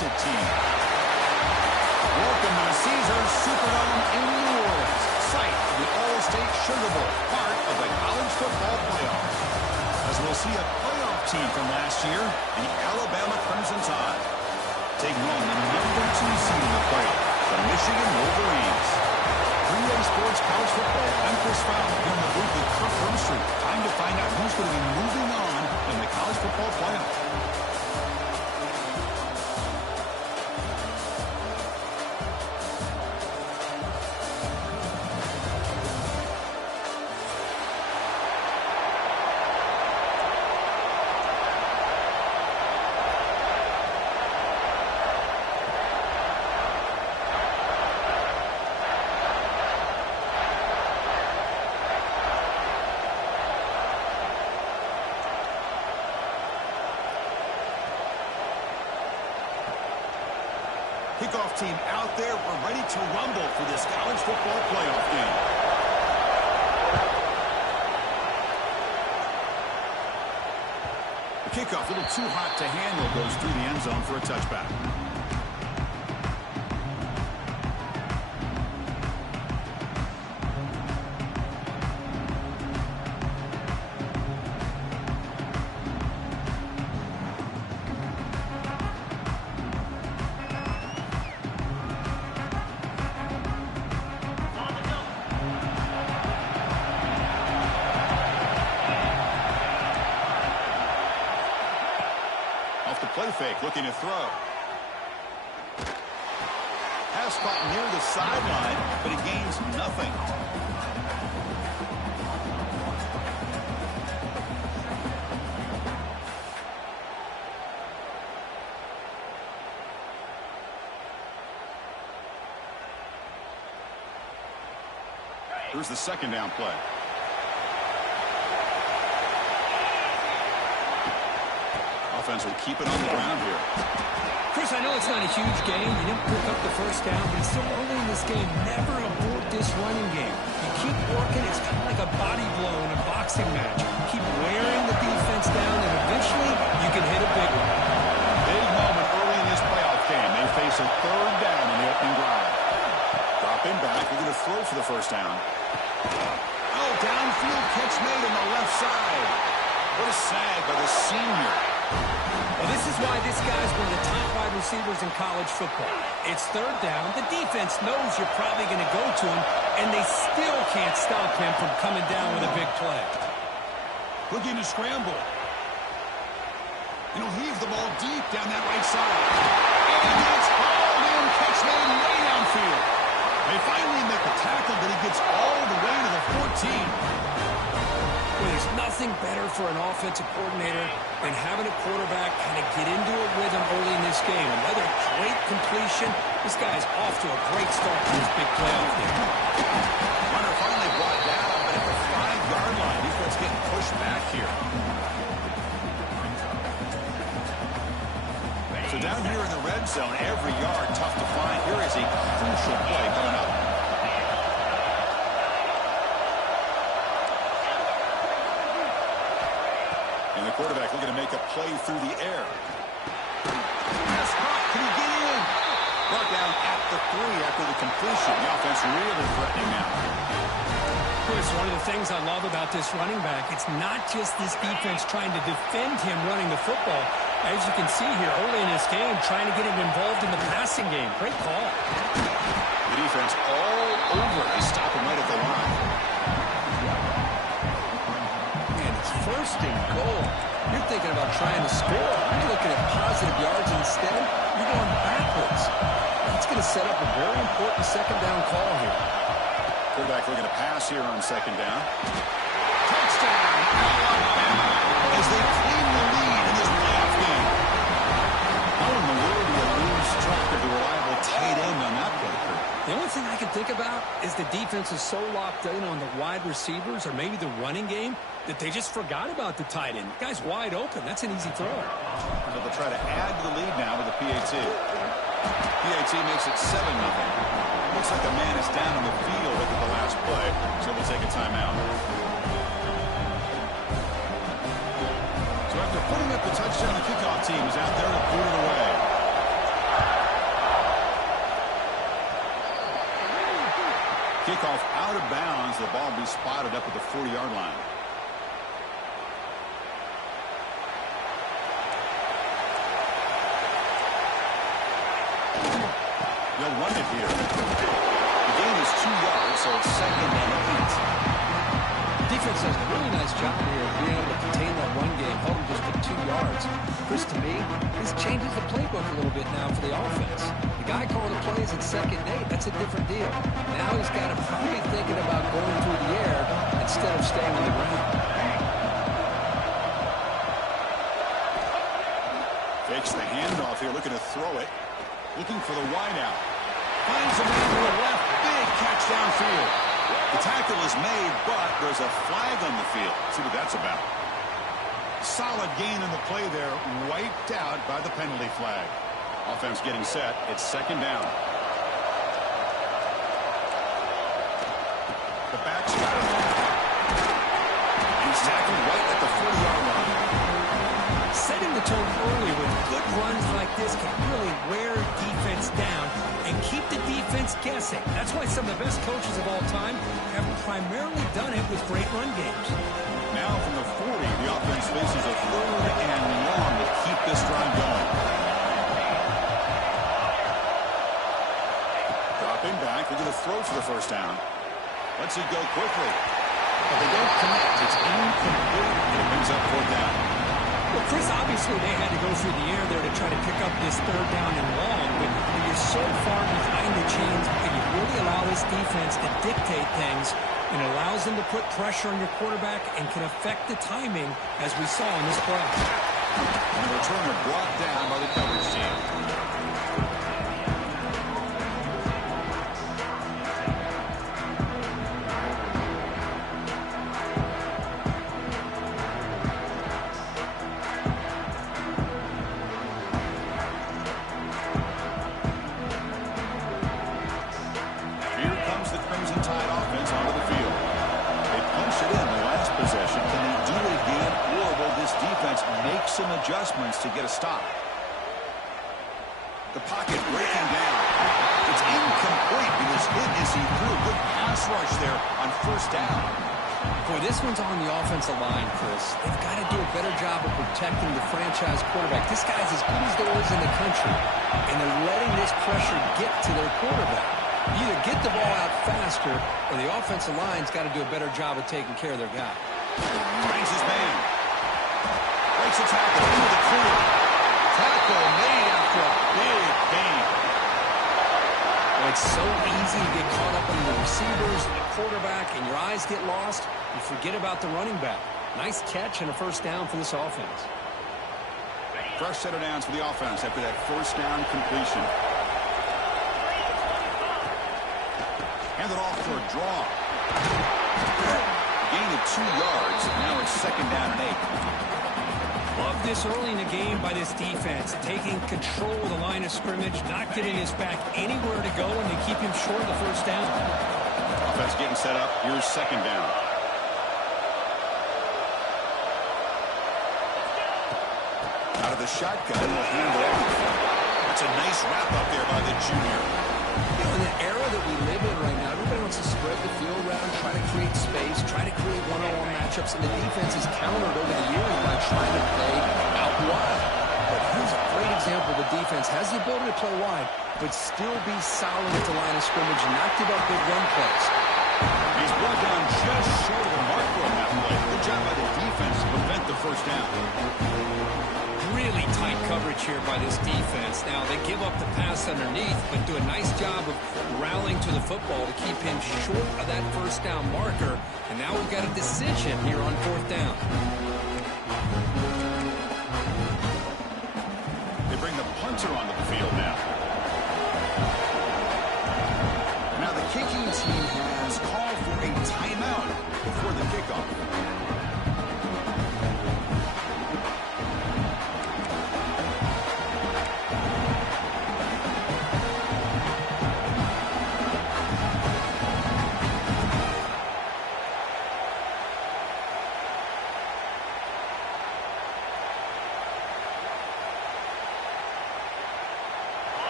talented team. Welcome to the Caesars Superdome in New Orleans, site of the All-State Sugar Bowl, part of the college football playoffs. As we'll see a playoff team from last year, the Alabama Crimson Tide, taking on the #2 seed in the playoff, the Michigan Wolverines. 3-Way Sports College Football, I'm Chris Fowler here in the booth with Kirk Roastry. Time to find out who's going to be moving on in the college football playoff. Kickoff team out there. We're ready to rumble for this college football playoff game. The kickoff, a little too hot to handle, goes through the end zone for a touchback. Play fake, looking to throw. Pass caught near the sideline, but it gains nothing. Here's the second down play. Offense will keep it on the ground here. Chris, I know it's not a huge game. You didn't pick up the first down, but it's still early in this game. Never abort this running game. You keep working. It's kind of like a body blow in a boxing match. You keep wearing the defense down, and eventually you can hit a big one. Big moment early in this playoff game. They face a third down in the opening drive. Dropping back. We're going to throw for the first down. Oh, downfield catch made on the left side. What a sag by the senior. Well, this is why this guy's one of the top wide receivers in college football. It's third down. The defense knows you're probably going to go to him, and they still can't stop him from coming down with a big play. Looking to scramble. And he'll heave the ball deep down that right side. And it's hauled in, catch made way downfield. They finally make the tackle, but he gets all the way to the 14. Well, there's nothing better for an offensive coordinator than having a quarterback kind of get into a rhythm early in this game. Another great completion. This guy's off to a great start for this big playoff game. Runner finally brought down, but at the 5-yard line, defense getting pushed back here. So down here in the red zone, every yard tough to find. Here is a crucial play coming up. And the quarterback looking to make a play through the air. Pass caught. Can he get in? Brought down at the 3 after the completion. The offense really threatening now. Chris, one of the things I love about this running back, it's not just this defense trying to defend him running the football. As you can see here early in this game, trying to get him involved in the passing game. Great call. The defense all over. They stop him right at the line. First and goal. You're thinking about trying to score. You're looking at positive yards instead. You're going backwards. That's going to set up a very important second down call here. Quarterback looking to pass here on second down. Touchdown, Alabama, as they claim the lead in this playoff game. How in the world do you lose track of the reliable tight end on that play? The only thing I can think about is the defense is so locked in on the wide receivers or maybe the running game that they just forgot about the tight end. The guy's wide open. That's an easy throw. So they'll try to add to the lead now with the PAT. PAT makes it 7-0. Looks like a man is down on the field after the last play, so we'll take a timeout. So after putting up the touchdown, the kickoff team is out there to boot it away. Kickoff out of bounds. The ball will be spotted up at the 40-yard line. They'll run it here. The gain is 2 yards, so it's 2nd and 8. Defense does a really nice job here of being able to contain that run game, held them just to 2 yards. Chris, to me, this changes the playbook a little bit now for the offense. The guy calling the plays at 2nd and 8, that's a different deal. Now he's got to probably thinking about going through the air instead of staying on the ground. Fakes the handoff here, looking to throw it. Looking for the wideout. Finds a man to the left. Big catch downfield. The tackle is made, but there's a flag on the field. Let's see what that's about. Solid gain in the play there. Wiped out by the penalty flag. Offense getting set. It's 2nd down. The back's got it. He's tackled right at the 40-yard line. Setting the tone early with good runs like this can really wear defense down and keep the defense guessing. That's why some of the best coaches of all time have primarily done it with great run games. Now from the 40, the offense faces a 3rd and long to keep this drive going. Dropping back, they're going to throw for the 1st down. Lets it go quickly. But they don't connect. It's incomplete, and it brings up 4th down. Well, Chris, obviously they had to go through the air there to try to pick up this 3rd down and long, but you're so far behind the chains, and you really allow this defense to dictate things, and it allows them to put pressure on your quarterback and can affect the timing, as we saw in this play. And the returner brought down by the coverage team. Some adjustments to get a stop. The pocket breaking down. It's incomplete. He was hit as he threw a good pass rush there on 1st down. Boy, this one's on the offensive line, Chris. They've got to do a better job of protecting the franchise quarterback. This guy's as good as there is in the country, and they're letting this pressure get to their quarterback. Either get the ball out faster, or the offensive line's got to do a better job of taking care of their guy. Finds his man. Breaks a tackle into the clear. Tackle made after a big gain. Well, it's so easy to get caught up in the receivers and the quarterback, and your eyes get lost. You forget about the running back. Nice catch and a 1st down for this offense. Fresh set of downs for the offense after that 1st down completion. Hand it off for a draw. Gain of 2 yards. Now it's 2nd down and 8. Love this early in the game by this defense, taking control of the line of scrimmage, not giving his back anywhere to go, and they keep him short of the 1st down. Offense getting set up. Here's 2nd down. Out of the shotgun, will hand it off. That's a nice wrap up there by the junior. You know, in the era that we live in right now, everybody wants to spread the field around, try to create space, try to create one-on-one matchups, and the defense has countered over the years by trying to play out wide. But here's a great example. The defense has the ability to play wide, but still be solid at the line of scrimmage and not give up big run plays. He's brought down just short of the marker on that play. Good job by the defense to prevent the 1st down. Really tight coverage here by this defense. Now, they give up the pass underneath, but do a nice job of rallying to the football to keep him short of that 1st down marker. And now we've got a decision here on 4th down. They bring the punter onto the field now. Now the kicking team has called for a timeout before the kickoff.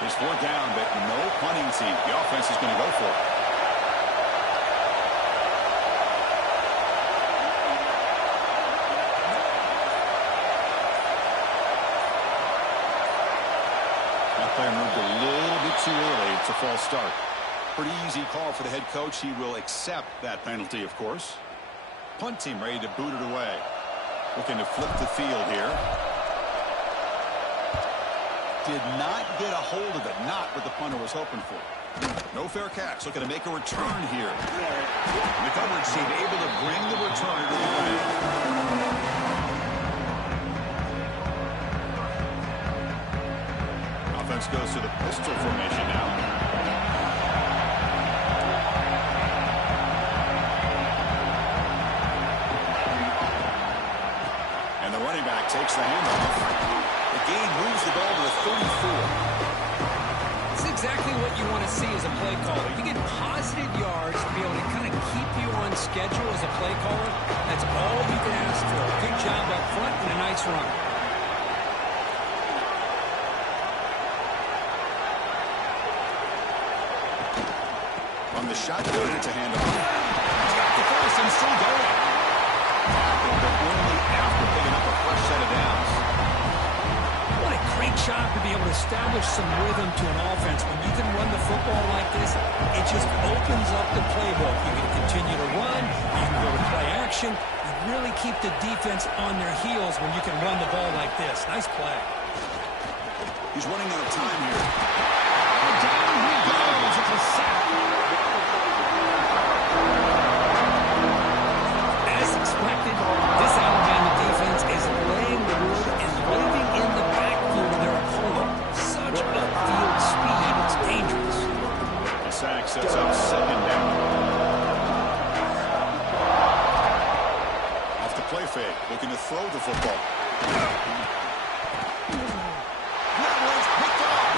It's 4th down, but no punting team. The offense is going to go for it. Too early. It's a false start. Pretty easy call for the head coach. He will accept that penalty, of course. Punt team ready to boot it away. Looking to flip the field here. Did not get a hold of it. Not what the punter was hoping for. No fair catch. Looking to make a return here. And the coverage team able to bring the return to the line. Offense goes to the pistol formation now. And the running back takes the handoff. The gain moves the ball to the 34. Exactly what you want to see as a play caller. You get positive yards to be able to kind of keep you on schedule as a play caller. That's all you can ask for. Good job up front and a nice run. On the shotgun, it's a handoff. He's got the first and still going. Tackled, but only after picking up a fresh set of downs. What a great job to be able to establish some rhythm to an offense. When you can run the football like this, it just opens up the playbook. You can continue to run, you can go to play action, you really keep the defense on their heels when you can run the ball like this. Nice play. He's running out of time here. And down he goes. It's a sack. As expected, this Alabama defense is laying the wood and living in the backfield of their opponent. Such upfield speed, it's dangerous. The sack sets up second down. Off the play fake, looking to throw the football. That one's picked off.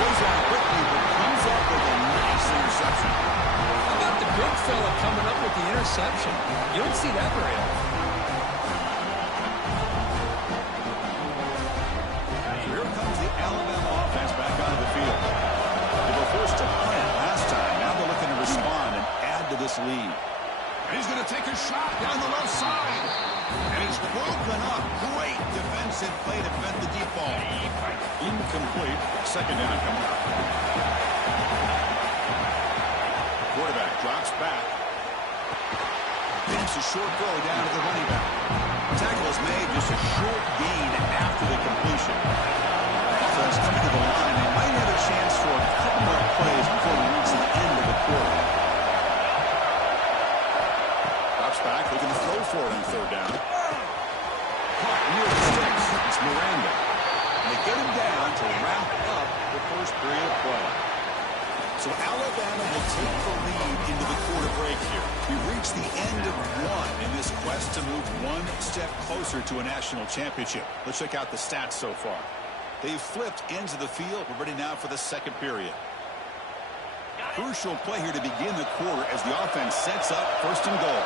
Goes out quickly, but comes up with a nice interception. How about the big fella coming up with the interception? You don't see that very often. Here comes the Alabama offense back onto the field. They were forced to punt last time. Now they're looking to respond and add to this lead. And he's going to take a shot down the left side. And it's broken up. Great defensive play to prevent the deep ball. Incomplete. Second down coming up. Quarterback drops back. Dumps a short throw down to the running back. Tackle is made, just a short gain after the completion. Offense coming to the line. They might have a chance for a couple more plays before we reach the end of the quarter. Drops back, looking to throw for it on third down. Caught near the sticks. It's Miranda. And they get him down to wrap up the first period of play. So Alabama will take the lead into the quarter break here. We've reached the end of one in this quest to move one step closer to a national championship. Let's check out the stats so far. They've flipped ends of the field. We're ready now for the second period. Crucial play here to begin the quarter as the offense sets up first and goal.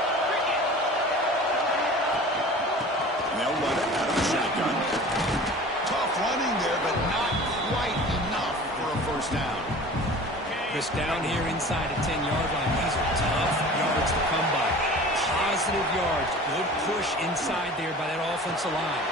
And they'll run it out of the shotgun. Tough running there, but not quite enough for a first down. Chris, down here inside the 10-yard line. These are tough yards to come by. Positive yards. Good push inside there by that offensive line.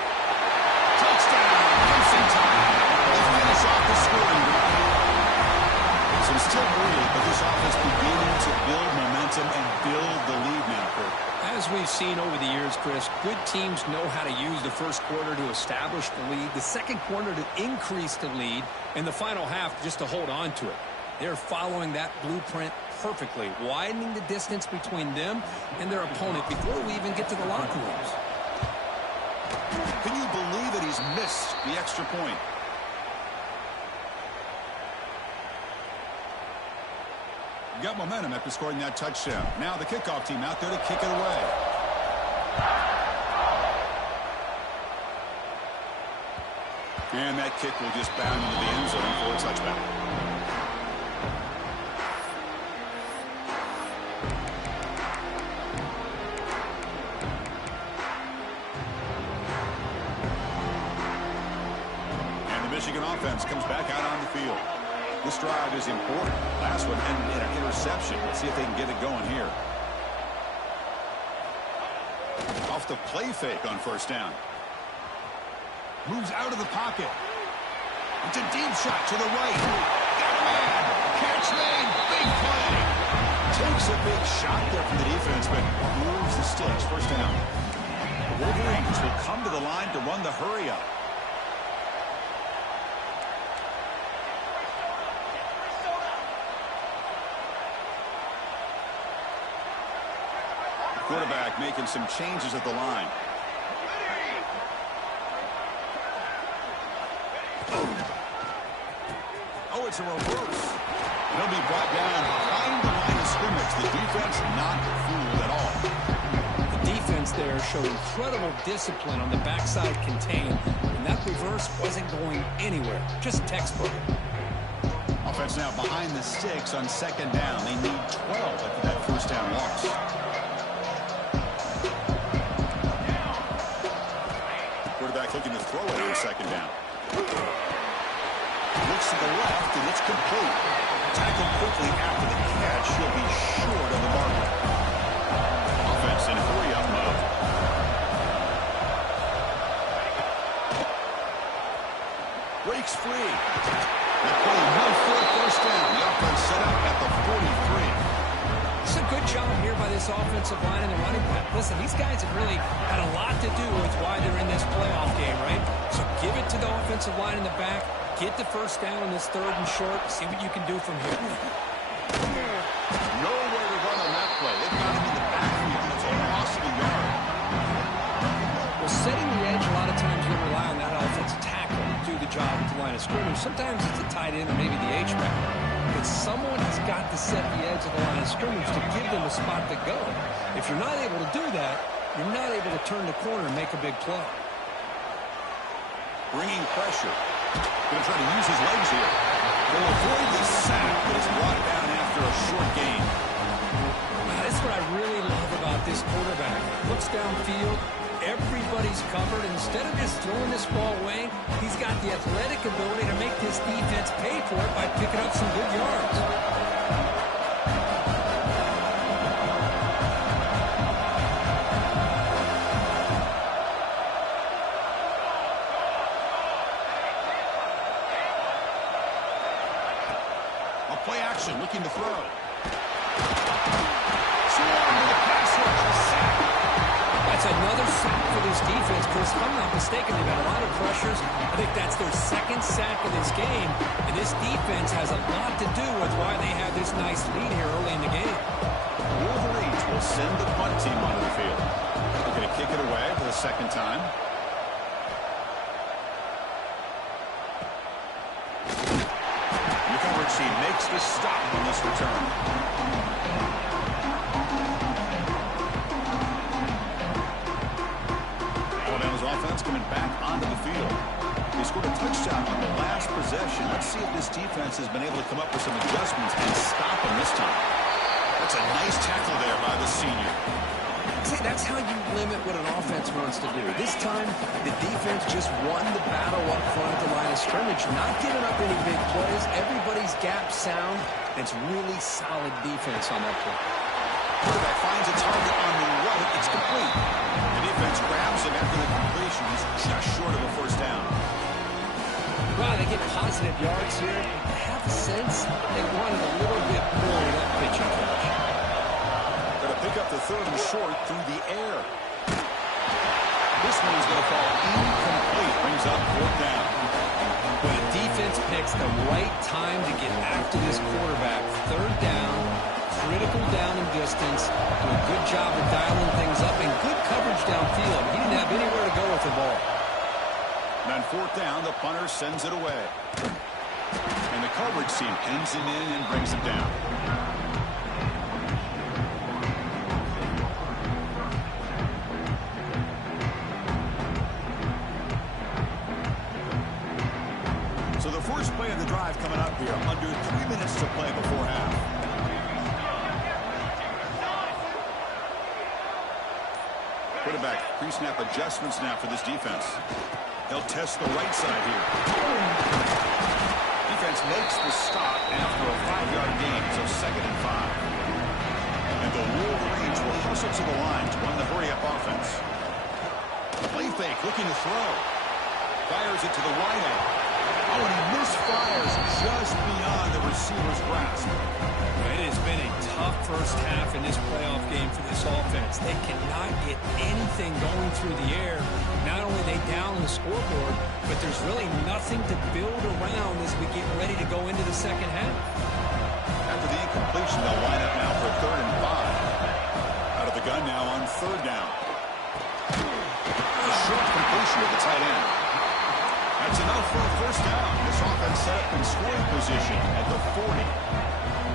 Touchdown. Crimson Tide. They finish off the scoring drive. So it's still early, but this offense beginning to build momentum and build the lead now, Kurt. As we've seen over the years, Chris, good teams know how to use the first quarter to establish the lead, the second quarter to increase the lead, and the final half just to hold on to it. They're following that blueprint perfectly, widening the distance between them and their opponent before we even get to the locker rooms. Can you believe that he's missed the extra point? Got momentum after scoring that touchdown. Now the kickoff team out there to kick it away. And that kick will just bound into the end zone for a touchback. Michigan offense comes back out on the field. This drive is important. Last one ended in an interception. Let's see if they can get it going here. Off the play fake on first down. Moves out of the pocket. It's a deep shot to the right. Got a man. Catch made. Big play. Takes a big shot there from the defense, but moves the sticks. First down. The Wolverines will come to the line to run the hurry up. The quarterback making some changes at the line. Oh, it's a reverse. He'll be brought down behind the line of scrimmage. The defense not fooled at all. The defense there showed incredible discipline on the backside contain, and that reverse wasn't going anywhere. Just textbook. Offense now behind the sticks on second down. They need 12 after that first down loss. Quarterback looking to throw it on second down. Looks to the left, and it's complete. Tackled quickly after the catch. He'll be short of the mark. Offense in hurry-up mode. Breaks free. They play one for first down. The offense set up at the 43. It's a good job here by this offensive line and the running back. Listen, these guys have really had a lot to do with why they're in this playoff game, right? So give it to the offensive line in the back. Get the first down on this third and short. See what you can do from here. Nowhere to run on that play. They've got him in the backfield. It's a loss of a yard. Well, setting the edge, a lot of times you'll rely on that offensive tackle to do the job at the line of scrimmage. Sometimes it's a tight end or maybe the H-back. But someone has got to set the edge of the line of scrimmage to give them a spot to go. If you're not able to do that, you're not able to turn the corner and make a big play. Bringing pressure. Going to try to use his legs here. Will avoid the sack, but is brought down after a short gain. That's what I really love about this quarterback. Looks downfield. Everybody's covered. Instead of just throwing this ball away, he's got the athletic ability to make this defense pay for it by picking up some good yards. Play action, looking to throw. Swarm to the pass rush, sack. That's another sack for this defense, Chris. If I'm not mistaken, they've had a lot of pressures. I think that's their second sack of this game. And this defense has a lot to do with why they have this nice lead here early in the game. Wolverines will send the punt team onto the field. They're going to kick it away for the second time. He makes the stop on this return. Alabama's offense coming back onto the field. They scored a touchdown on the last possession. Let's see if this defense has been able to come up with some adjustments and stop them this time. That's a nice tackle there by the senior. See, that's how you limit what an offense wants to do. This time, the defense just won the battle up front at the line of scrimmage, not giving up any big plays. Everybody's gap sound. It's really solid defense on that play. Quarterback finds a target on the right. It's complete. The defense grabs him after the completion. He's just short of a first down. Wow, they get positive yards here. I have a sense they wanted a little bit more of that pitching catch. Pick up the third and short through the air. This one's going to fall incomplete. Brings up fourth down. When a defense picks the right time to get after this quarterback, third down, critical down and distance, do a good job of dialing things up, and good coverage downfield. He didn't have anywhere to go with the ball. And on fourth down, the punter sends it away. And the coverage team pins him in and brings him down. So the first play of the drive coming up here, under 3 minutes to play before half. Quarterback pre-snap adjustments now for this defense. They'll test the right side here. Defense makes the stop after a 5-yard gain, so 2nd and 5. And the Wolverines will hustle to the line to run the hurry-up offense. Play fake, looking to throw. Fires it to the wideout. Oh, and he misfires just beyond the receiver's grasp. It has been a tough first half in this playoff game for this offense. They cannot get anything going through the air. Not only are they down the scoreboard, but there's really nothing to build around as we get ready to go into the second half. After the incompletion, they'll line up now for 3rd and 5. Out of the gun now on 3rd down. A short completion to the tight end. That's enough for a first down. This offense set up in scoring position at the 40.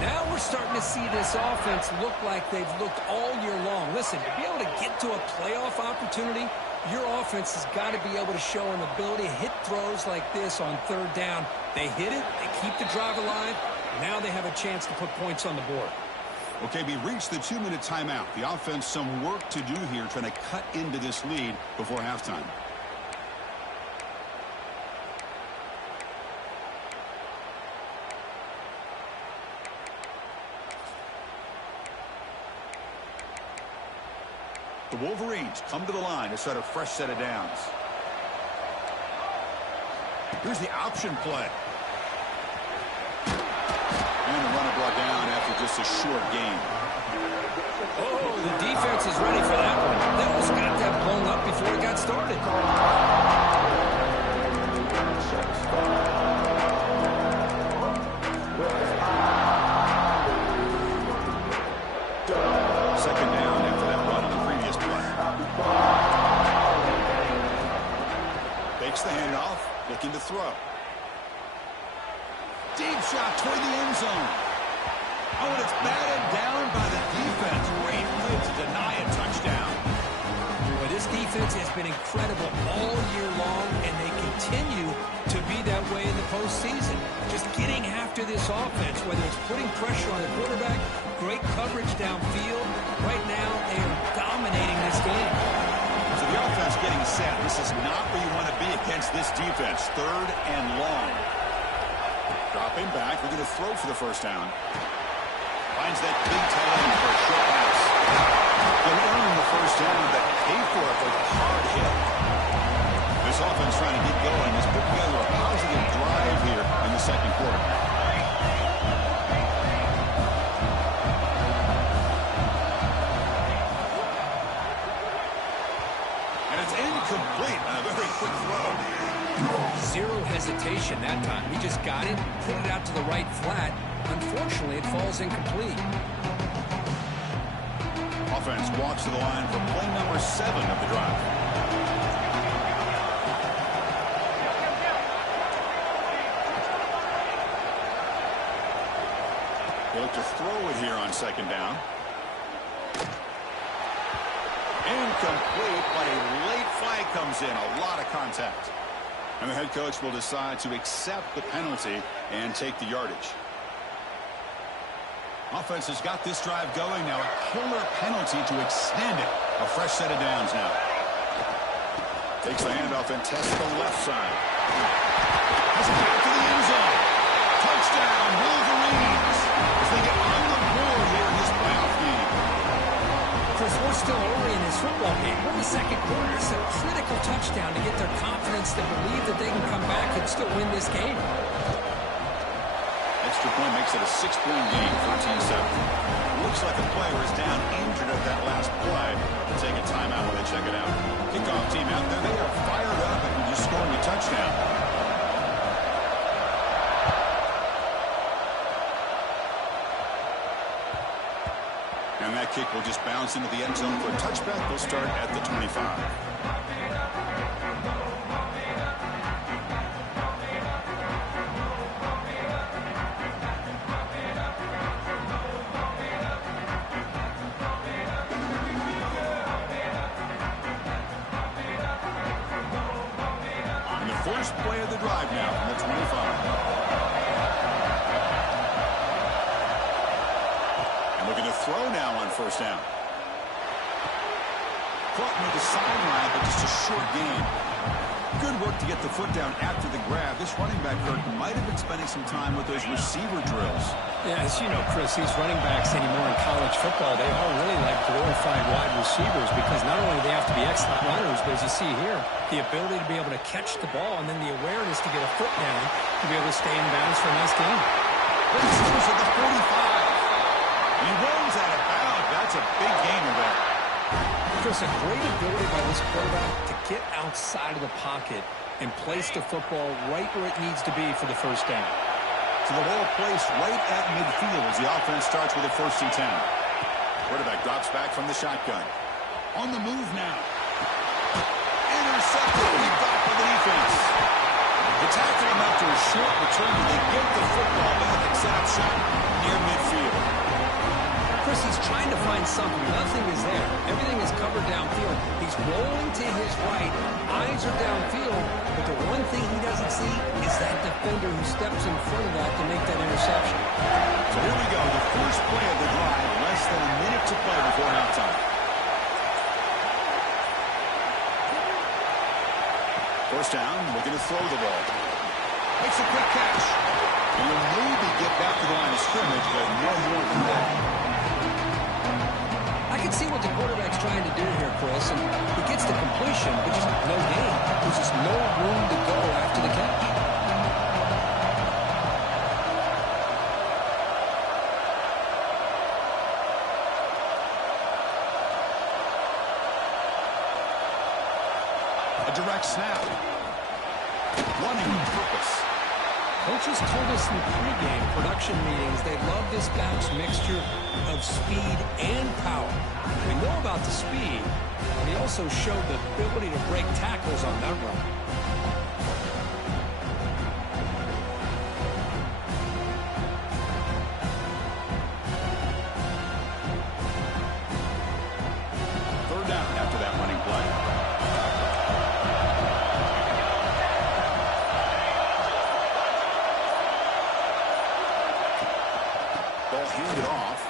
Now we're starting to see this offense look like they've looked all year long. Listen, to be able to get to a playoff opportunity, your offense has got to be able to show an ability to hit throws like this on 3rd down. They hit it, they keep the drive alive. Now they have a chance to put points on the board. Okay, we reached the 2-minute timeout. The offense some work to do here, trying to cut into this lead before halftime. The Wolverines come to the line to start a fresh set of downs. Here's the option play. And the runner brought down after just a short gain. Oh, the defense is ready for that one. They almost got that blown up before it got started. Second down after that run on the previous play. Fakes the handoff, looking to throw. Deep shot toward the end zone. Oh, and it's batted down by the defense. Great play to deny a touchdown. Well, this defense has been incredible all year long, and they continue to be that way in the postseason. Just getting after this offense, whether it's putting pressure on the quarterback, great coverage downfield. Right now, they are dominating this game. So the offense getting set. This is not where you want to be against this defense. 3rd and long. Dropping back, looking to throw for the first down. Finds that big tight end for a short pass. They'll earn the first down, but pay for it with a hard hit. This offense trying to get going has put together a positive drive here in the second quarter. And it's incomplete on a very quick throw. Zero hesitation that time. He just got it, put it out to the right flat. Unfortunately, it falls incomplete. Offense walks to the line for play number 7 of the drive. They look to throw it here on 2nd down. Incomplete, but a late flag comes in. A lot of contact. And the head coach will decide to accept the penalty and take the yardage. Offense has got this drive going. Now a killer penalty to extend it. A fresh set of downs now. Takes the handoff and tests the left side. Has it back to the end zone. Touchdown, Wolverines. As they get on the board here in this playoff game. Chris, we're still early in this football game. We're in the second quarter. It's a critical touchdown to get their confidence to believe that they can come back and still win this game. Extra point makes it a 6-point game, 13-7. Looks like a player is down injured at that last play. They'll take a timeout when they check it out. Kickoff team out there. They are fired up and just scoring a touchdown. And that kick will just bounce into the end zone for a touchback. They'll start at the 25. First play of the drive now from the 25. And looking to throw now on first down. Caught near the sideline, but just a short gain. Good work to get the foot down after the grab. This running back, Kirk, might have been spending some time with those receiver drills. Yeah, as you know, Chris, these running backs anymore in college football, they are really like glorified wide receivers because not only do they have to be excellent runners, but as you see here, the ability to be able to catch the ball and then the awareness to get a foot down to be able to stay in bounds for a nice game. Receivers at the 45. He runs out of bounds. That's a big gainer there. Chris, a great ability by this quarterback to get outside of the pocket and place the football right where it needs to be for the first down. So the ball placed right at midfield as the offense starts with a 1st and 10. Quarterback drops back from the shotgun. On the move now. Intercepted. Picked off by the defense. The tackle him after a short return. They get the football back and set up shot near midfield. Chris, he's trying to find something. Nothing is there. Everything is covered downfield. He's rolling to his right. Eyes are downfield. But the one thing he doesn't see is that defender who steps in front of that to make that interception. So here we go. The first play of the drive. Less than a minute to play before halftime. First down. Looking to throw the ball. Makes a quick catch. He'll maybe get back to the line of scrimmage, but no more than that. I can see what the quarterback's trying to do here, Chris, and he gets the completion, but just no gain. There's just no room to go after the catch. A direct snap. Running with purpose. Coaches told us in pregame production meetings they love this back's mixture of speed and power. We know about the speed, but he also showed the ability to break tackles on that run. Third down after that running play. Ball handed off.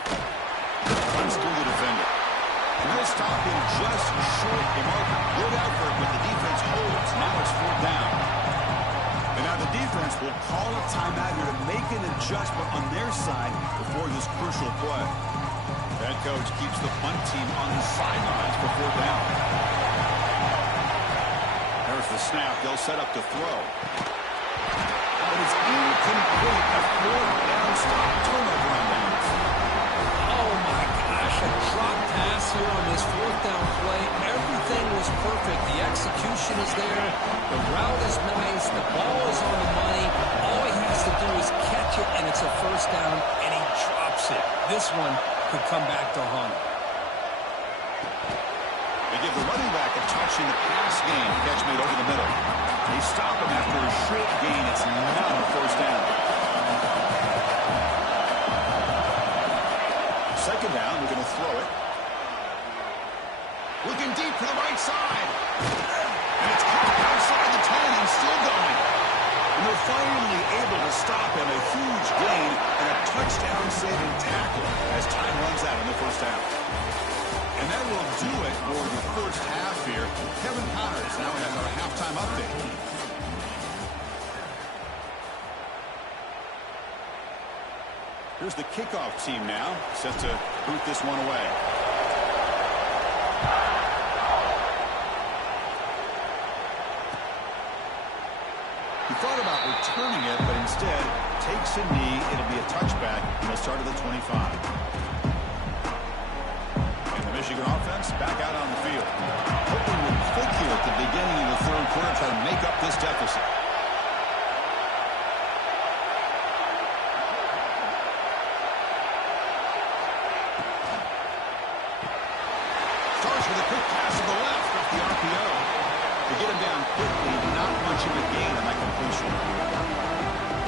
Runs through the defender. And they'll stop him just short the mark. Good effort, but the defense holds. Now it's 4th down. And now the defense will call a timeout here to make an adjustment on their side before this crucial play. Head coach keeps the punt team on the sidelines for 4th down. There's the snap. They'll set up the throw. But it's incomplete. A 4th down stop. Turnover on downs. Oh, my gosh, a drop pass here on this 4th down play. Everything was perfect. The execution is there. The route is nice. The ball is on the money. All he has to do is catch it, and it's a 1st down, and he drops it. This one could come back to haunt him. They give the running back a touch in the pass game. Catch made over the middle. They stop him after a short gain. It's not a 1st down. 2nd down, we're going to throw it. Looking deep to the right side. And it's caught outside the 10 and still going. And they're finally able to stop him. A huge gain and a touchdown-saving tackle as time runs out in the 1st half. And that will do it for the 1st half here. Kevin Connors now has our halftime update. Here's the kickoff team now, set to boot this one away. He thought about returning it, but instead takes a knee. It'll be a touchback, and he'll start at the 25. And the Michigan offense back out on the field. Hoping to click here at the beginning of the 3rd quarter, try to make up this deficit. Starts with a quick pass to the left off the RPO. To get him down quickly, not much of a gain on that completion.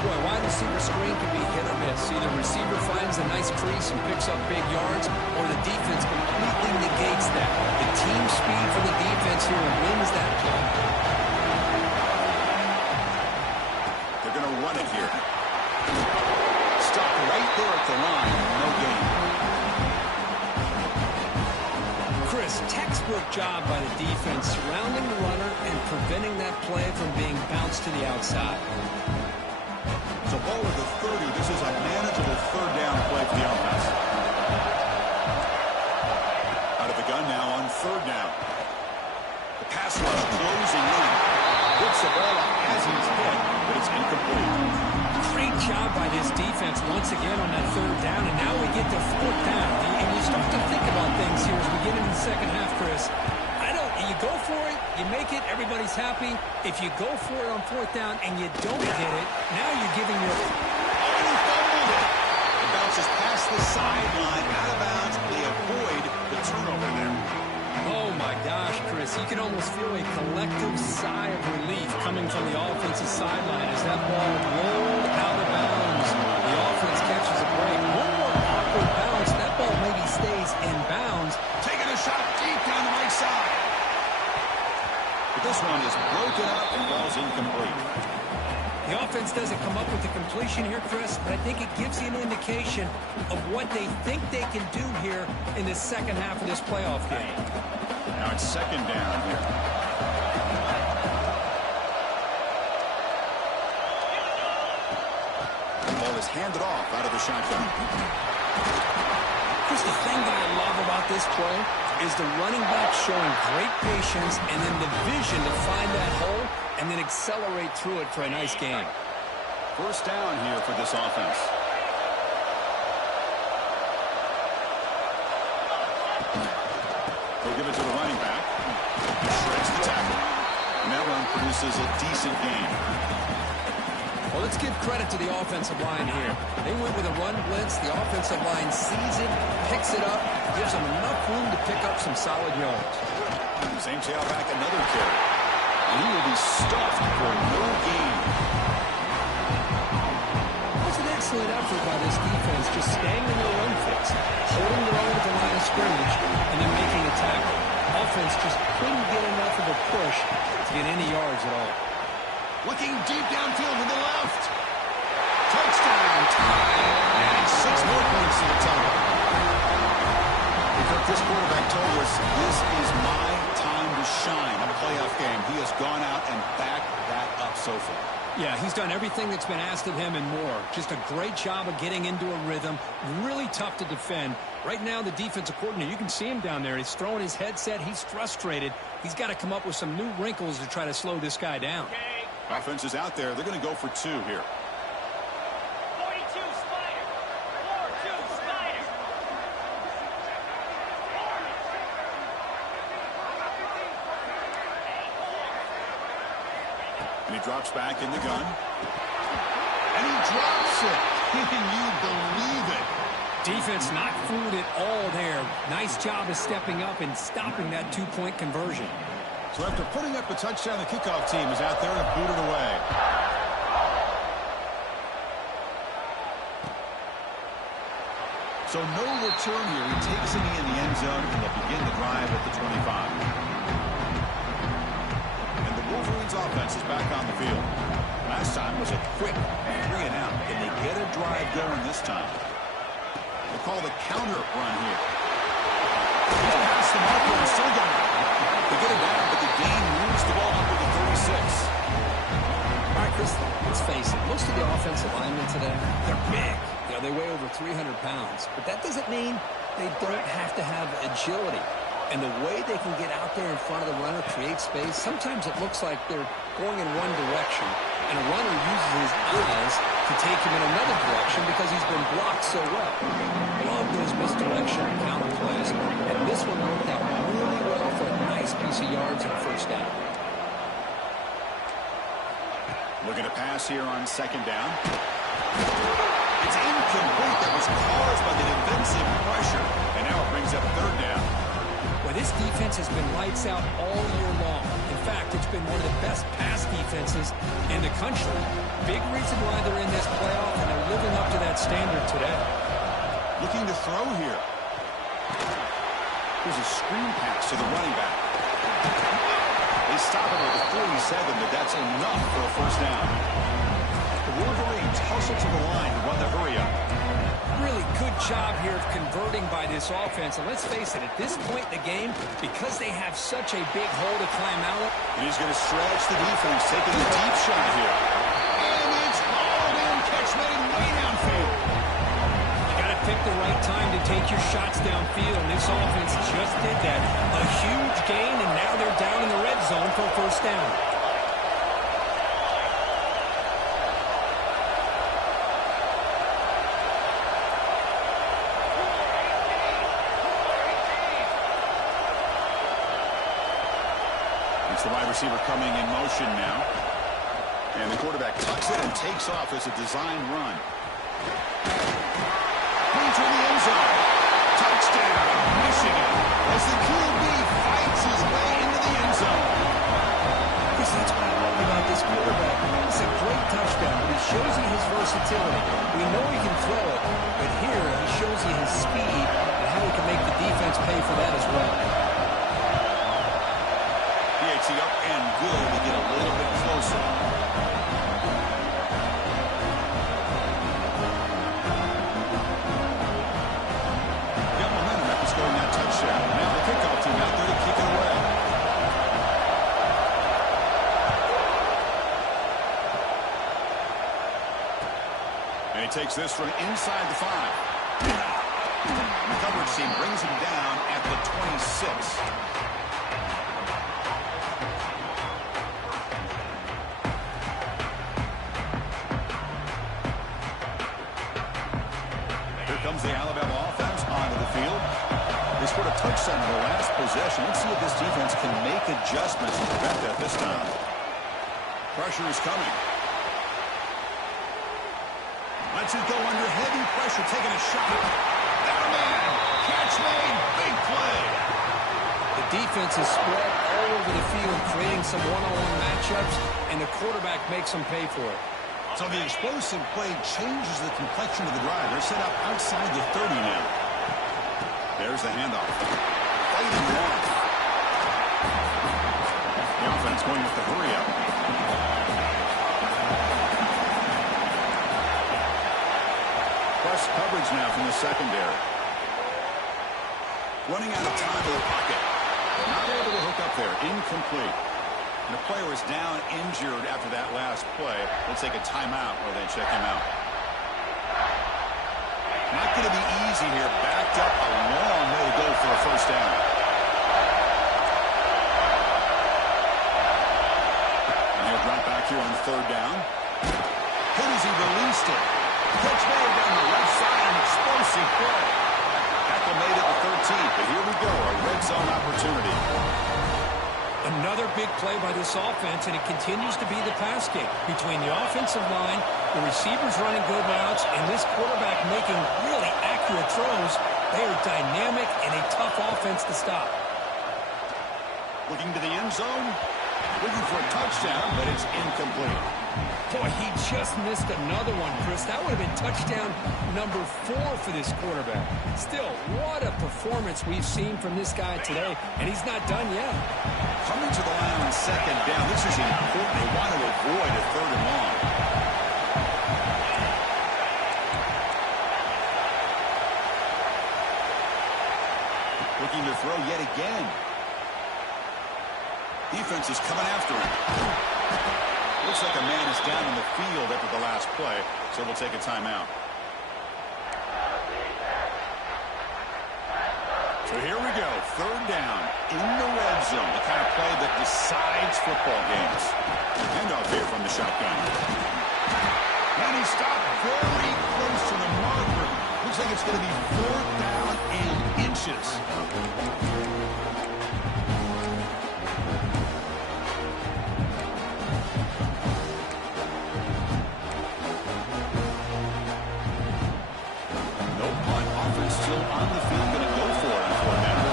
Boy, wide receiver screen can be hit or miss. Either receiver finds a nice crease and picks up big yards, or the defense completely negates that. The team speed for the defense here wins that play. They're going to run it here. Stuck right there at the line. No gain. Chris, textbook job by the defense defense surrounding the runner and preventing that play from being bounced to the outside. So ball at the 30. This is a manageable third down play for the offense. Out of the gun now on third down. The pass rush closing in. Gets the ball up as he's hit, but it's incomplete. Great job by this defense once again on that third down, and now we get to fourth down. And you start to think about things here as we get into the second half, Chris. You go for it, you make it, everybody's happy. If you go for it on fourth down and you don't get it, now you're giving your... Oh, and he fumbled it. It bounces past the sideline, out of bounds. They avoid the turnover there. Oh, my gosh, Chris. You can almost feel a collective sigh of relief coming from the offensive sideline as that ball rolled out of bounds. The offense catches a break. One more awkward bounce. That ball maybe stays in bounds. Taking a shot deep down the right side. But this one is broken up and ball's incomplete. The offense doesn't come up with the completion here, Chris, but I think it gives you an indication of what they think they can do here in the second half of this playoff game. Now it's second down here. The ball is handed off out of the shotgun. Chris, the thing that I love about this play is the running back showing great patience and then the vision to find that hole and then accelerate through it for a nice game. First down here for this offense. They'll give it to the running back. He shreds the tackle. And that run produces a decent gain. Well, let's give credit to the offensive line here. They went with a run blitz. The offensive line sees it, picks it up, gives them enough room to pick up some solid yards. Same tailback, another carry. And he will be stuffed for no gain. That's an excellent effort by this defense, just staying in their run fix, holding their own at the line of scrimmage, and then making a tackle. Offense just couldn't get enough of a push to get any yards at all. Looking deep downfield to the left. Touchdown, tie, and 6 more points to the total. Because this quarterback told us this is my time to shine, a playoff game. He has gone out and backed that up so far. Yeah, he's done everything that's been asked of him and more. Just a great job of getting into a rhythm. Really tough to defend. Right now, the defensive coordinator, you can see him down there. He's throwing his headset. He's frustrated. He's got to come up with some new wrinkles to try to slow this guy down. Offense is out there. They're going to go for 2 here. 42 Spider. 4-2 Spider. And he drops back in the gun. And he drops it. Can you believe it? Defense not fooled at all there. Nice job of stepping up and stopping that 2-point conversion. So after putting up a touchdown, the kickoff team is out there to boot it away. So no return here. He takes it in the end zone, and they'll begin the drive at the 25. And the Wolverines offense is back on the field. Last time was a quick 3 and out. Can they get a drive going this time? They call the counter run here. He's past the marker and still got it. They get it down, but the gain moves the ball up to the 36. All right, Chris, let's face it. Most of the offensive linemen today, they're big. You know, they weigh over 300 pounds. But that doesn't mean they don't have to have agility. And the way they can get out there in front of the runner, create space, sometimes it looks like they're going in one direction, and a runner uses his eyes to take him in another direction because he's been blocked so well. Love those misdirection counter plays, and this one worked out really well for a nice piece of yards and a first down. Looking to pass here on second down. It's incomplete. That was caused by the defensive pressure, and now it brings up third down. Well, this defense has been lights out all year long. In fact, it's been one of the best pass defenses in the country. Big reason why they're in this playoff, and they're living up to that standard today. Looking to throw here. There's a screen pass to the running back. They stop him at the 47, but that's enough for a first down. The Wolverines hustle to the line to run the hurry up. really good job here of converting by this offense. And let's face it, at this point in the game, because they have such a big hole to climb out of. And he's going to stretch the defense, taking a deep shot here. And it's hauled in. Catch made way downfield. You got to pick the right time to take your shots downfield. And this offense just did that. A huge gain, and now they're down in the red zone for a first down. It's the wide receiver coming in motion now. And the quarterback tucks it and takes off as a design run. Into the end zone. Touchdown, Michigan. As the QB fights his way into the end zone. Chris, that's what I love about this quarterback. It's a great touchdown, but he shows you his versatility. We know he can throw it, but here he shows you his speed and how he can make the defense pay for that as well. Up and good to get a little bit closer. Got momentum after scoring that touchdown. Now the kickoff team out there to kick it away. And he takes this from inside the 5. The coverage team brings him down at the 26. Comes the Alabama offense onto the field. They scored a touchdown in the last possession. Let's see if this defense can make adjustments and prevent that this time. Pressure is coming. Lets it go under heavy pressure, taking a shot. Got a man. Catch made. Big play. The defense is spread all over the field, creating some one-on-one matchups, and the quarterback makes them pay for it. So the explosive play changes the complexion of the drive. They're set up outside the 30 now. There's the handoff. Fighting long. The offense going with the hurry up. Plus coverage now from the secondary. Running out of time in the pocket. Not able to hook up there. Incomplete. And the player is down injured after that last play. Let's take a timeout while they check him out. Not going to be easy here. Backed up a long way to go for a first down. And he'll drop back here on third down. Hit as he released it. Catch made down the left side. An explosive play. Tackle made at the 13th. But here we go. A red zone opportunity. Another big play by this offense, and it continues to be the pass game. Between the offensive line, the receivers running good routes, and this quarterback making really accurate throws, they are dynamic and a tough offense to stop. Looking to the end zone. Looking for a touchdown, but it's incomplete. Boy, he just missed another one, Chris. That would have been touchdown number 4 for this quarterback. Still, what a performance we've seen from this guy today, and he's not done yet. Coming to the line on second down. This is important. They want to avoid a third and long. Looking to throw yet again. Defense is coming after him. Looks like a man is down in the field after the last play, so we'll take a timeout. So here we go, third down in the red zone, the kind of play that decides football games. Handoff here from the shotgun. And he stopped very close to the marker. Looks like it's going to be 4th down and inches. Still on the field, going to go for it on 4th down.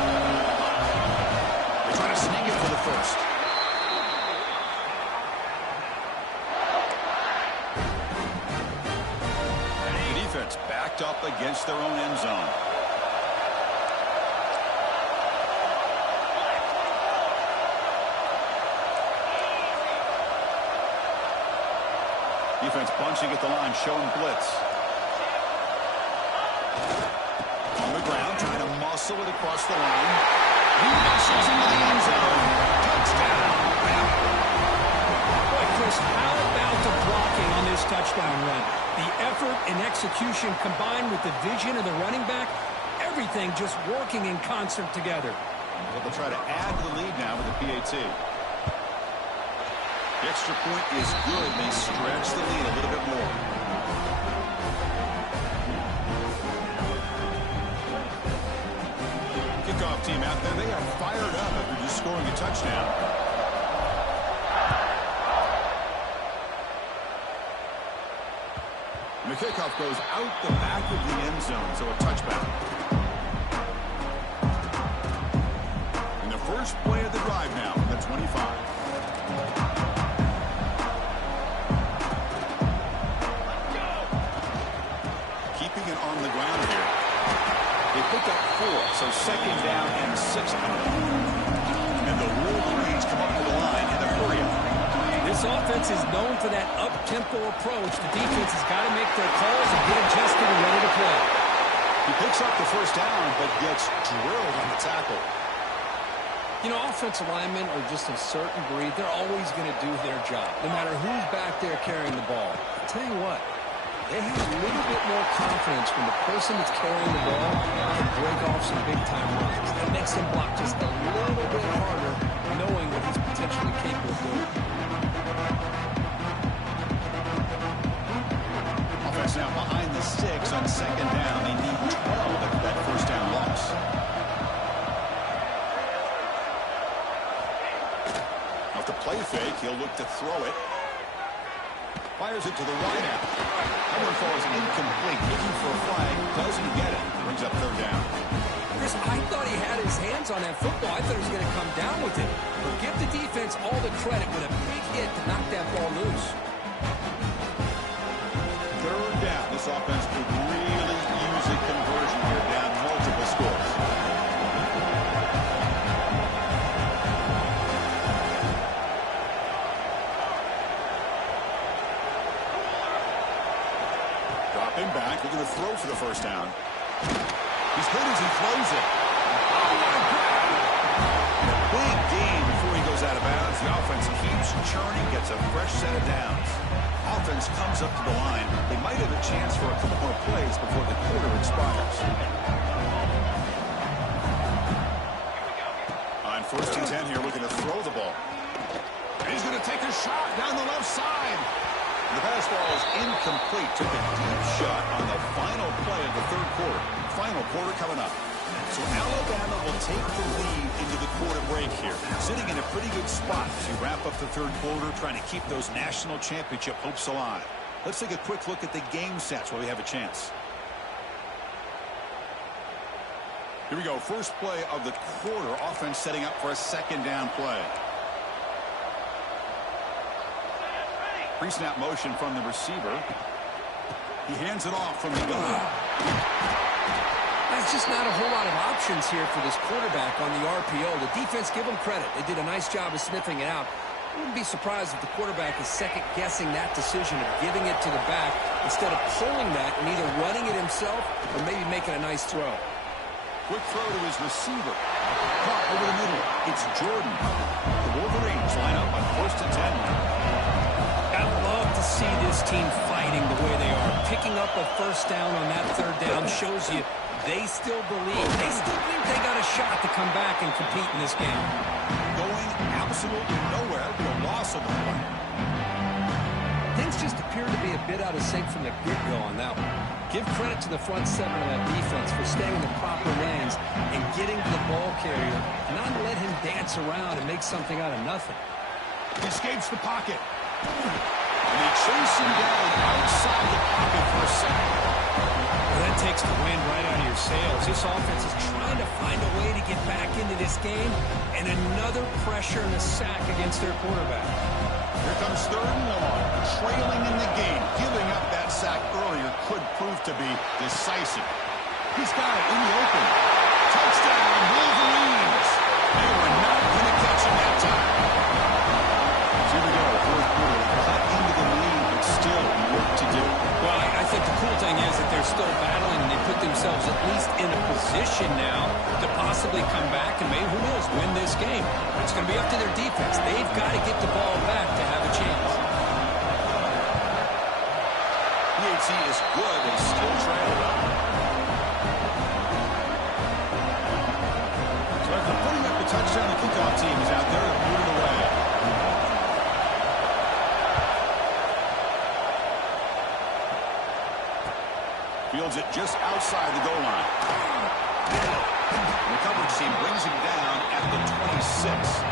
They try to sneak it for the first. The defense backed up against their own end zone. Defense bunching at the line, showing blitz. muscle it across the line. He muscles into the end zone. Touchdown, Bama. Boy, Chris, how about the blocking on this touchdown run? The effort and execution combined with the vision of the running back, everything just working in concert together. Well, they'll try to add to the lead now with the PAT. The extra point is good. They stretch the lead a little bit more. Kickoff team out there. They are fired up after just scoring a touchdown. And the kickoff goes out the back of the end zone, so a touchback. And the first play of the drive now from the 25. On the ground here. They picked up 4, so second down and 6 coming up. And the Wolverines come up to the line in the hurry up. This offense is known for that up-tempo approach. The defense has got to make their calls and get adjusted and ready to play. He picks up the first down, but gets drilled on the tackle. You know, offensive linemen are just a certain breed. They're always going to do their job, no matter who's back there carrying the ball. I'll tell you what. They have a little bit more confidence when the person that's carrying the ball can break off some big-time runs. That makes them block just a little bit harder, knowing what he's potentially capable of doing. Offense now behind the 6 on second down. They need 12 after that first down loss. Off the play fake, he'll look to throw it. Fires it to the right out. That one falls incomplete. Looking for a flag. Doesn't get it. Brings up third down. Chris, I thought he had his hands on that football. I thought he was going to come down with it. But give the defense all the credit with a big hit to knock that ball loose. Third down. This offense could really use a conversion here. Down multiple scores. Him back. They're going to throw for the first down. He's hurt as he throws it. Oh, what a grab! A big gain before he goes out of bounds. The offense keeps churning, gets a fresh set of downs. Offense comes up to the line. They might have a chance for a couple more plays before the quarter expires. On first and 10 here, looking to throw the ball. And he's going to take a shot down the left side. The pass ball is incomplete. Took a deep shot on the final play of the third quarter. Final quarter coming up. So Alabama will take the lead into the quarter break here. Sitting in a pretty good spot as you wrap up the third quarter, trying to keep those national championship hopes alive. Let's take a quick look at the game stats while we have a chance. Here we go. First play of the quarter. Offense setting up for a second down play. Pre-snap motion from the receiver. He hands it off from the gun. That's just not a whole lot of options here for this quarterback on the RPO. The defense, give them credit. They did a nice job of sniffing it out. I wouldn't be surprised if the quarterback is second-guessing that decision of giving it to the back instead of pulling that and either running it himself or maybe making a nice throw. Quick throw to his receiver. Caught over the middle. It's Jordan. The Wolverines line up on first and 10. I love to see this team fighting the way they are. Picking up a first down on that third down shows you they still believe. They still think they got a shot to come back and compete in this game. Going absolutely nowhere. It'll be a loss of the play. Things just appear to be a bit out of sync from the get-go on that one. Give credit to the front seven of that defense for staying in the proper lanes and getting to the ball carrier, not let him dance around and make something out of nothing. He escapes the pocket. And they chase him down outside the pocket for a second. Well, that takes the wind right out of your sails. This offense is trying to find a way to get back into this game, and another pressure and a sack against their quarterback. Here comes third and long, trailing in the game. Giving up that sack earlier could prove to be decisive. He's got it in the open. Touchdown, Wolverines. They were not going to catch him that time. Here we go, fourth quarter. Cut into the lead, but still work to do. Well, I think the cool thing is that they're still battling, and they put themselves at least in a position now possibly come back and maybe, who knows, win this game. It's going to be up to their defense. They've got to get the ball back to have a chance. PAT is good. They still trail. So after putting up a touchdown, the kickoff team is out there to move it away. Fields it just outside the goal line. The coverage team brings him down at the 26.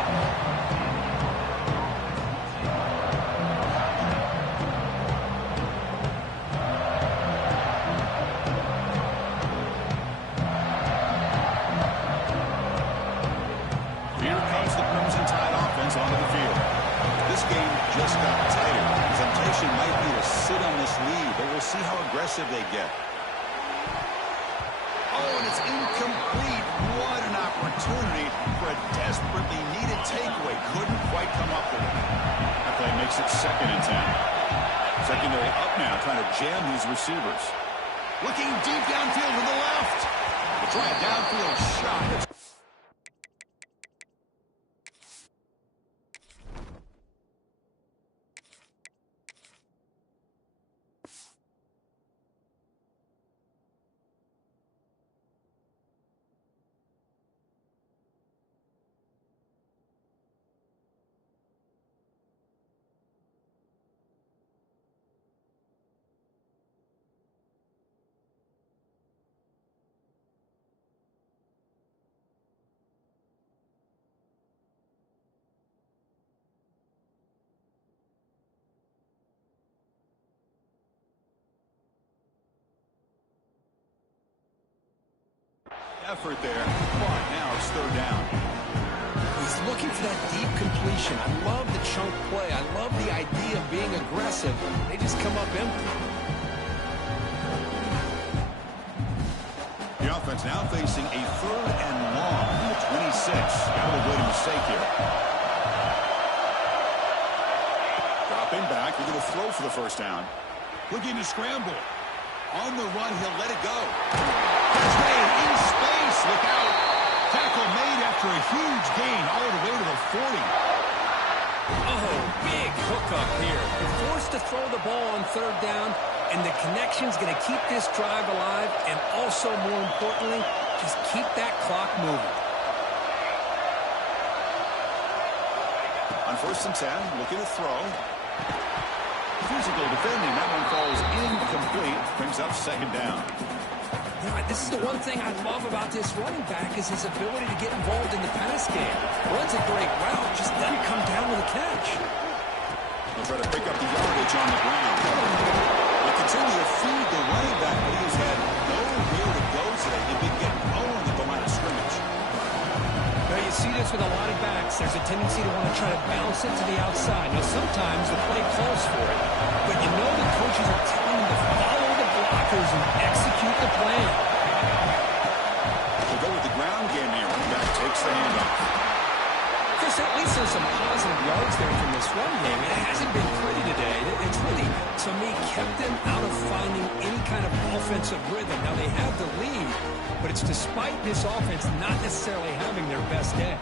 Onto the field. This game just got tighter. The temptation might be to sit on this lead, but we'll see how aggressive they get. Oh, and it's incomplete. What an opportunity for a desperately needed takeaway. Couldn't quite come up with it. That play makes it 2nd and 10. Secondary up now, trying to jam these receivers. Looking deep downfield to the left. They try a downfield shot. Effort there, but now it's 3rd down. He's looking for that deep completion. I love the chunk play. I love the idea of being aggressive. They just come up empty. The offense now facing a 3rd and long from the 26. Got to avoid a mistake here. Dropping back, we're going to throw for the 1st down. Looking to scramble. On the run, he'll let it go. That's made in space. Look out. Tackle made after a huge gain all the way to the 40. Oh, big hookup here. You're forced to throw the ball on 3rd down, and the connection's going to keep this drive alive, and also, more importantly, just keep that clock moving. On 1st and 10, looking to throw. Physical defending. That one falls incomplete. Brings up 2nd down. This is the one thing I love about this running back is his ability to get involved in the pass game. Runs a great route, just doesn't come down with a catch. He'll try to pick up the yardage on the ground. They continue to feed the running back, but he has had nowhere to go today. They've been getting owned at the line of scrimmage. Now you see this with a lot of backs. There's a tendency to want to try to bounce it to the outside. Now sometimes the play calls for it, but you know the coaches are telling them to follow the blockers and execute the plan. They'll go with the ground game here. Running back takes the handoff. Chris, at least there's some positive yards there from this run game. It hasn't been pretty today. It's really, to me, kept them out of finding any kind of offensive rhythm. Now they have the lead, but it's despite this offense not necessarily having their best day.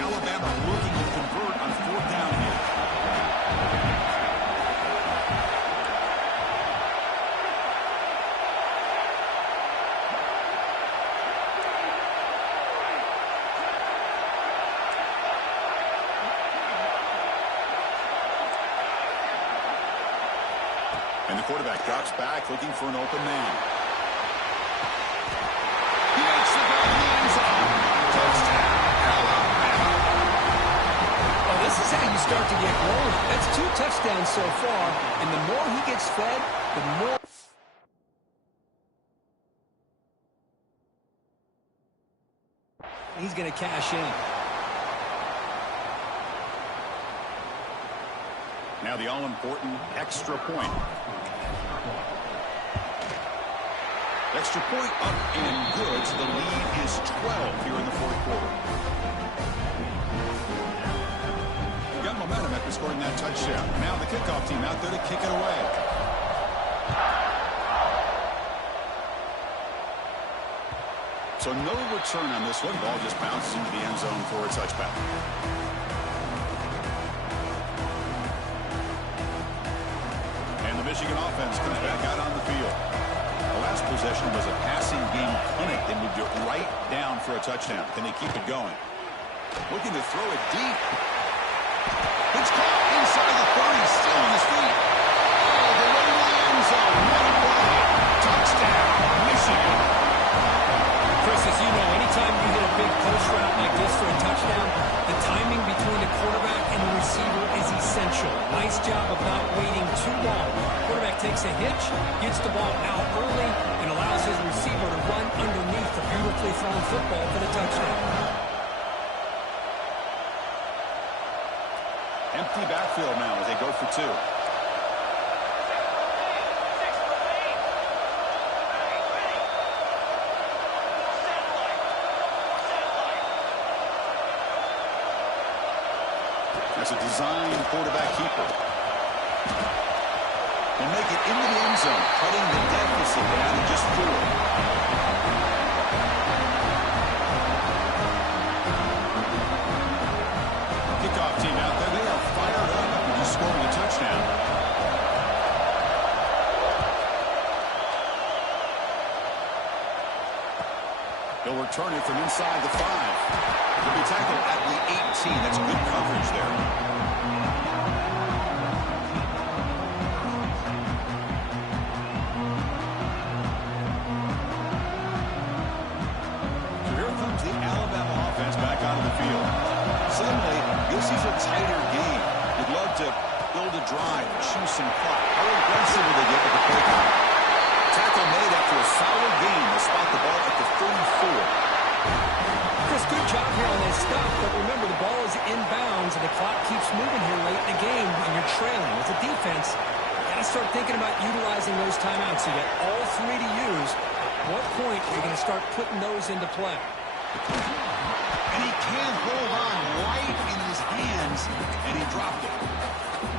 Alabama looking to convert on 4th down here. And the quarterback drops back, looking for an open man. He makes the grab in the end zone. Touchdown, Alabama. Well, this is how you start to get rolling. That's 2 touchdowns so far, and the more he gets fed, the more... he's going to cash in. Now the all-important extra point. Extra point up and good, so the lead is 12 here in the 4th quarter. Got momentum after scoring that touchdown. Now the kickoff team out there to kick it away. So no return on this one. Ball just bounces into the end zone for a touchback. And the Michigan offense comes back out on the field. The last possession was a passing game clinic. They moved it right down for a touchdown. Can they keep it going? Looking to throw it deep. It's caught inside the 30, still on his feet. Oh, the way to the end zone. What a play. Touchdown, Michigan. Chris, as you know, anytime you hit a big post route like this for a touchdown, the timing between the quarterback and the receiver is essential. Nice job of not waiting too long. Quarterback takes a hitch, gets the ball out early, and allows his receiver to run underneath the beautifully thrown football for the touchdown. Empty backfield now as they go for two. That's a designed quarterback keeper. And make it into the end zone, cutting the deficit down to just 4. Kickoff team out there. They are fired up after just scoring a touchdown. They'll return it from inside the 5. He'll be tackled at the 18. That's good coverage there. So here comes the Alabama offense back onto the field. Suddenly, this is a tighter game. You'd love to build a drive, choose some clock. How aggressive will they get with the play clock? Tackle made after a solid game. They spot the ball at the 34. Chris, good job here on this stuff, but remember, the ball is inbounds, and the clock keeps moving here late in the game, and you're trailing. As a defense, you got to start thinking about utilizing those timeouts. You got all 3 to use. At what point are you going to start putting those into play? And he can't hold on right in his hands, and he dropped it.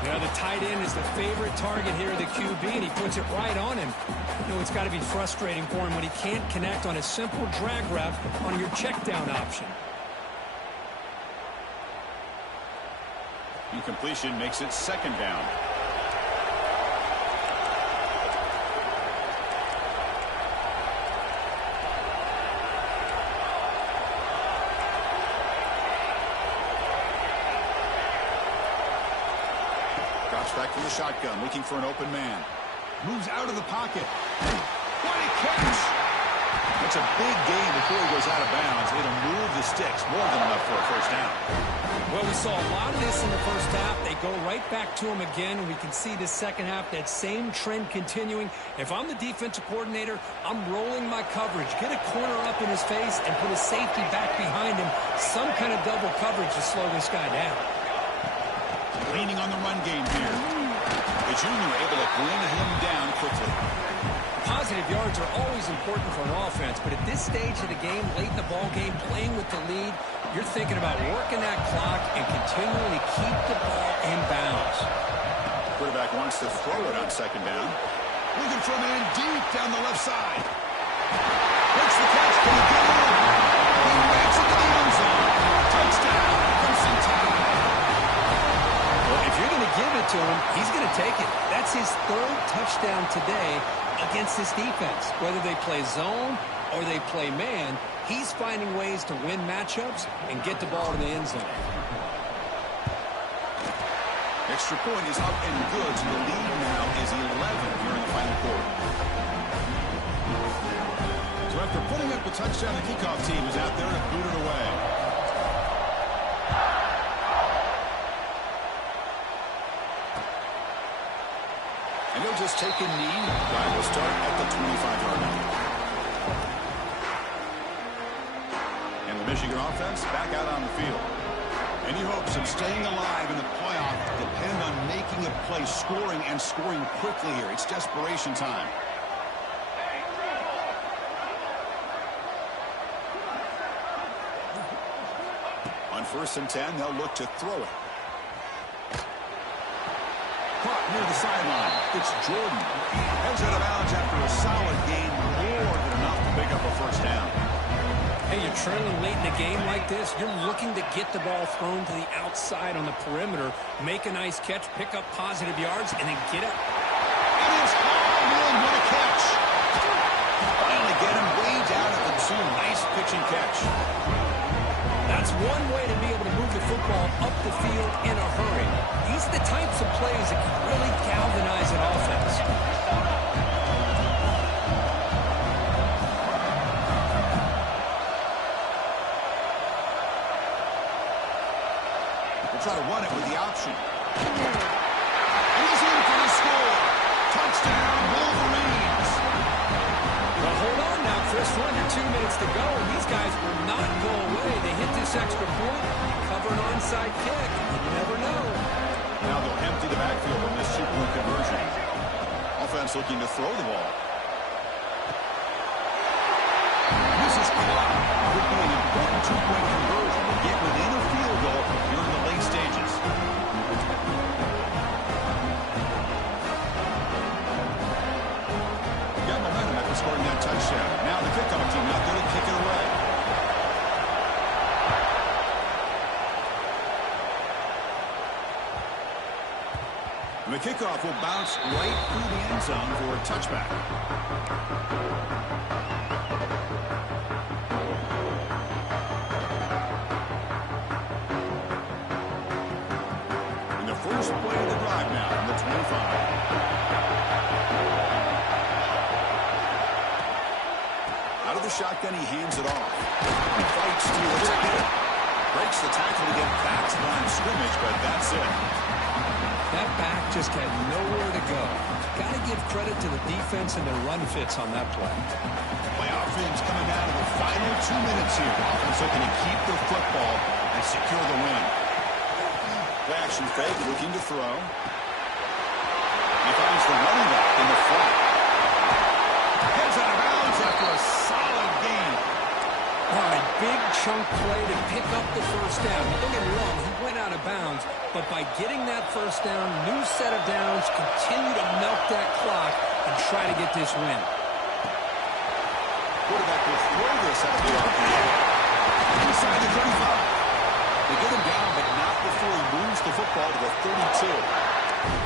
Yeah, the tight end is the favorite target here of the QB, and he puts it right on him. You know, it's got to be frustrating for him when he can't connect on a simple drag route on your check down option. Incompletion makes it 2nd down. Drops back from the shotgun, looking for an open man. Moves out of the pocket. What a catch! That's a big gain before he goes out of bounds. It'll move the sticks, more than enough for a first down. Well, we saw a lot of this in the first half. They go right back to him again, and we can see the second half, that same trend continuing. If I'm the defensive coordinator, I'm rolling my coverage. Get a corner up in his face and put a safety back behind him. Some kind of double coverage to slow this guy down. Leaning on the run game here. The junior able to bring him down quickly. Positive yards are always important for an offense, but at this stage of the game, late in the ball game, playing with the lead, you're thinking about working that clock and continually keep the ball in bounds. Quarterback wants to throw it on 2nd down. Looking for a man deep down the left side. Makes the catch. Can he get in? He makes it to the end zone. Touchdown. Crimson Tide. Well, if you're going to give it to him, he's going to take it. That's his 3rd touchdown today against this defense. Whether they play zone or they play man, he's finding ways to win matchups and get the ball in the end zone. Extra point is up and good. So the lead now is 11 here in the final quarter. So after putting up a touchdown, the kickoff team is out there to boot it away. And he'll just take a knee. Drive will start at the 25-yard line. And the Michigan offense back out on the field. Any hopes of staying alive in the playoff depend on making a play, scoring, and scoring quickly here. It's desperation time. On 1st and 10, they'll look to throw it. Caught near the sideline. It's Jordan. Heads out of bounds after a solid gain, more than enough to pick up a first down. Hey, you're trailing late in a game like this, you're looking to get the ball thrown to the outside on the perimeter, make a nice catch, pick up positive yards, and then get up. It is hard, man. What a catch. Finally get him way down at the 2. Nice pitch and catch. That's one way to be able to move the football up the field in a hurry. These are the types of plays that can really galvanize an offense. We'll try to run it with the option. And he's in for the score. Touchdown, Wolverines. Well, hold on now, Chris. We're under 2 minutes to go, and these guys will not go away. They hit this extra point, cover an onside kick. You never know. Now they'll empty the backfield on this 2-point conversion. Offense looking to throw the ball. This is caught. Could be an important 2-point conversion to get within a field goal during the late stages. Got momentum after scoring that touchdown. Now the kickoff team out there to kick it away. And the kickoff will bounce right through the end zone for a touchback. And the first play of the drive now from the 25. Out of the shotgun, he hands it off. He fights to the tackle. Breaks the tackle to get back to the line of scrimmage, but that's it. That back just had nowhere to go. Got to give credit to the defense and their run fits on that play. Playoff teams coming down to the final 2 minutes here. Offense looking to keep the football and secure the win. Play action fake, looking to throw. He finds the running back in the flat. Heads out of bounds after a solid gain. All right, big chunk play to pick up the first down. Now, don't get me wrong, he went out of bounds, but by getting that first down, new set of downs, continue to milk that clock and try to get this win. Quarterback will throw this out of the RPO. Inside the 35. They get him down, but not before he moves the football to the 32.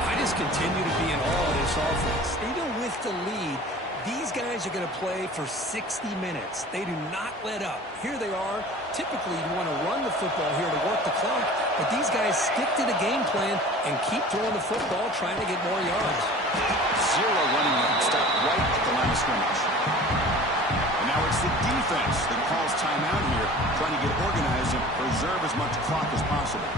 I just continue to be in awe of this offense. Even with the lead, these guys are going to play for 60 minutes. They do not let up. Here they are. Typically, you want to run the football here to work the clock, but these guys stick to the game plan and keep throwing the football, trying to get more yards. Zero running room. Stop right at the line of scrimmage. And now it's the defense that calls timeout here, trying to get organized and preserve as much clock as possible.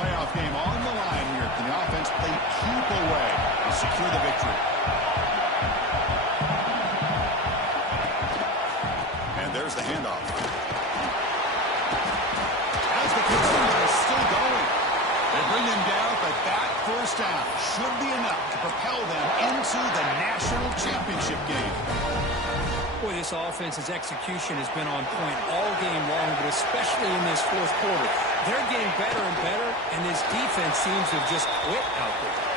Playoff game on the line here. Can the offense play keep away and secure the victory? And there's the handoff. As the Cavaliers are still going, they bring them down, but that first down should be enough to propel them into the national championship game. Boy, this offense's execution has been on point all game long, but especially in this fourth quarter. They're getting better and better, and this defense seems to have just quit out there.